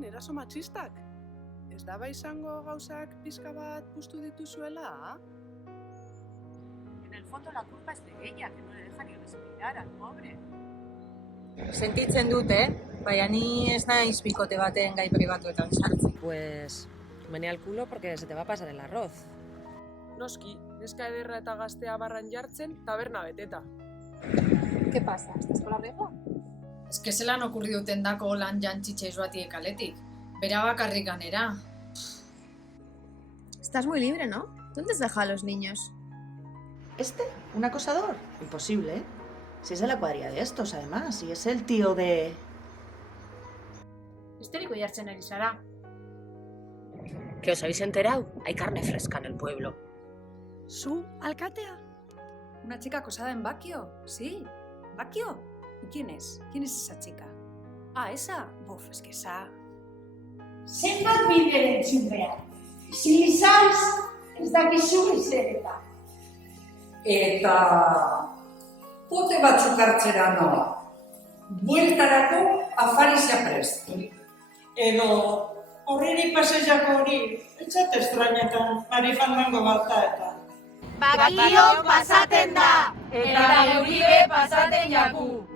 diren eraso matxistak. Ez daba izango gauzak pizka bat puztu dituzuela? En el fondo la culpa es de ella, que no le deja ni respirar al pobre. Sentitzen dut, baina ni ez naiz bikote baten gai pribatuetan sartzen. Pues mene al culo porque se te va a pasar el arroz. Noski, neska ederra eta gaztea barran jartzen, taberna beteta. ¿Qué pasa? ¿Estás con la regla? Ez que zelan okurri duten dako lan jantzitxe joatie kaletik. Bera bakarrik ganera. Estás muy libre, ¿no? ¿Dónde has dejado a los niños? ¿Este? ¿Un acosador? Imposible, ¿eh? Si es de la cuadrilla de estos, además, y es el tío de... Histeriko jartzen ari zara. ¿Que os habéis enterado? Hay carne fresca en el pueblo. ¿Su alcatea? ¿Una chica acosada en Baquio? Sí, Baquio. ¿Y quién es? ¿Quién es esa chica? Ah, esa. Buf, es que esa... Zenbat bide entzun behar. Zilizaz, ez dakizu izereta. Eta pote batzuk hartzera noa. Bueltarako afarizia prest. Edo horriri paseiako hori, etxat estrañetan, marifandango balta eta. Bakio pasaten da, eta Uribe pasaten jaku.